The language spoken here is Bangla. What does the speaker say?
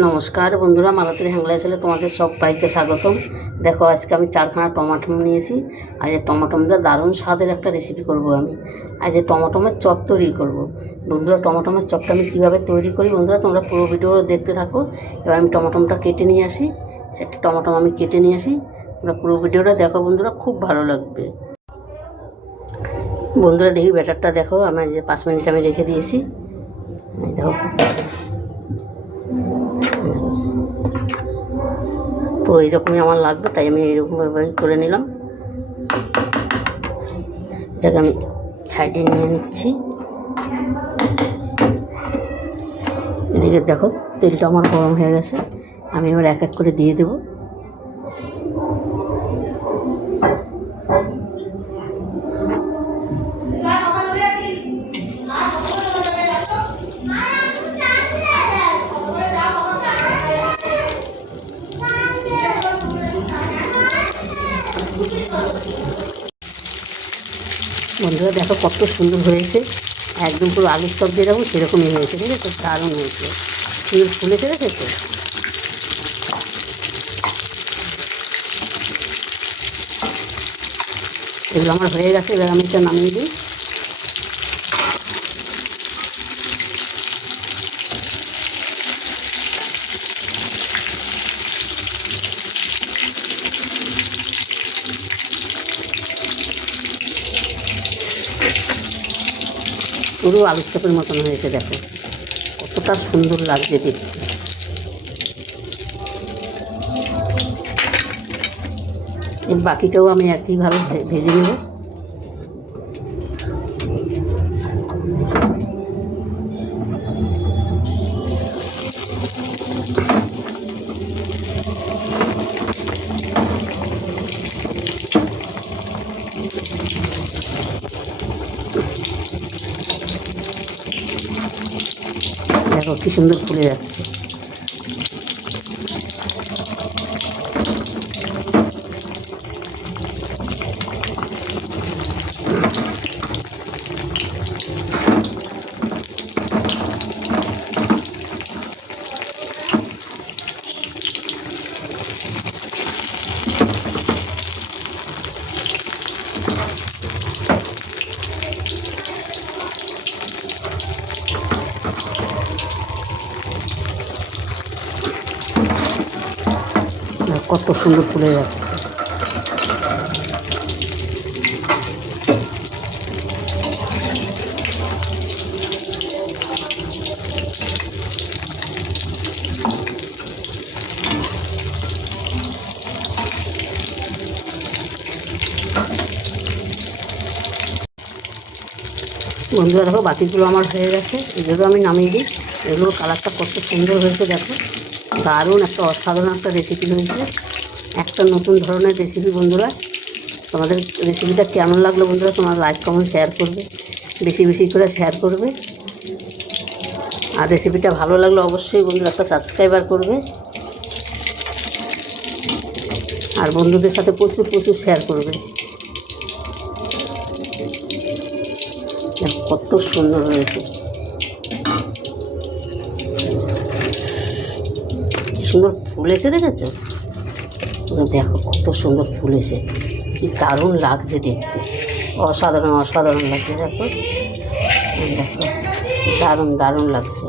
নমস্কার বন্ধুরা, মালতীর হ্যাংলা ছেলে তোমাদের সবাইকে স্বাগতম। দেখো, আজকে আমি 4খানা টমাটম নিয়েছি। আজ টমাটম দিয়ে দারুণ স্বাদের একটা রেসিপি করব। আমি আজ টমাটমের চপ তৈরি করব। বন্ধুরা, টমাটমের চপটা আমি কীভাবে তৈরি করি বন্ধুরা তোমরা পুরো ভিডিও দেখতে থাকো। এবার আমি টমাটমটা কেটে নিয়ে আসি। একটা টমাটম আমি কেটে নিয়ে আসি, তোমরা পুরো ভিডিওটা দেখো বন্ধুরা, খুব ভালো লাগবে। বন্ধুরা দেখি ব্যাটারটা দেখো, আমি যে 5 মিনিট আমি রেখে দিয়েছি। দেখো পুরো এইরকমই আমার লাগবে, তাই আমি এইরকমভাবে করে নিলাম। এটাকে আমি সাইডে নিয়ে নিচ্ছি। এদিকে দেখো তেলটা আমার গরম হয়ে গেছে, আমি এবার এক এক করে দিয়ে দেবো। বন্ধুরা দেখো কত সুন্দর হয়েছে, একদম পুরো আলুর চপ যেরকম সেরকমই হয়েছে। ঠিক আছে, দারুণ হয়েছে, ফুলেছে দেখেছো। এগুলো আমার হয়ে গেছে, এবার আমি এটা নামিয়ে দিই। পুরো আলুর চপের মতন হয়েছে, দেখো কতটা সুন্দর লাগছে দেখতে। এর বাকিটাও আমি একইভাবে ভেজে নেব। দেখো কি সুন্দর ফুলে যাচ্ছে। কত সুন্দর ফুলে যাচ্ছে। বন্ধুরা দেখো বাকিগুলো আমার হয়ে গেছে, এগুলো আমি নামিয়ে দিই। এগুলোর কালারটা কত সুন্দর হয়েছে দেখো, দারুণ একটা অসাধারণ একটা রেসিপি হয়েছে, একটা নতুন ধরনের রেসিপি। বন্ধুরা তোমাদের রেসিপিটা কেমন লাগলো বন্ধুরা, তোমরা লাইক কমেন্ট শেয়ার করবে, বেশি বেশি করে শেয়ার করবে। আর রেসিপিটা ভালো লাগলে অবশ্যই বন্ধুরা একটা সাবস্ক্রাইবার করবে, আর বন্ধুদের সাথে প্রচুর প্রচুর শেয়ার করবে। কত সুন্দর হয়েছে, সুন্দর ফুলেছে দেখেছো। দেখো কত সুন্দর ফুলেছে, কি দারুণ লাগছে দেখতে, অসাধারণ অসাধারণ লাগছে। দেখো দেখো দারুণ দারুণ লাগছে।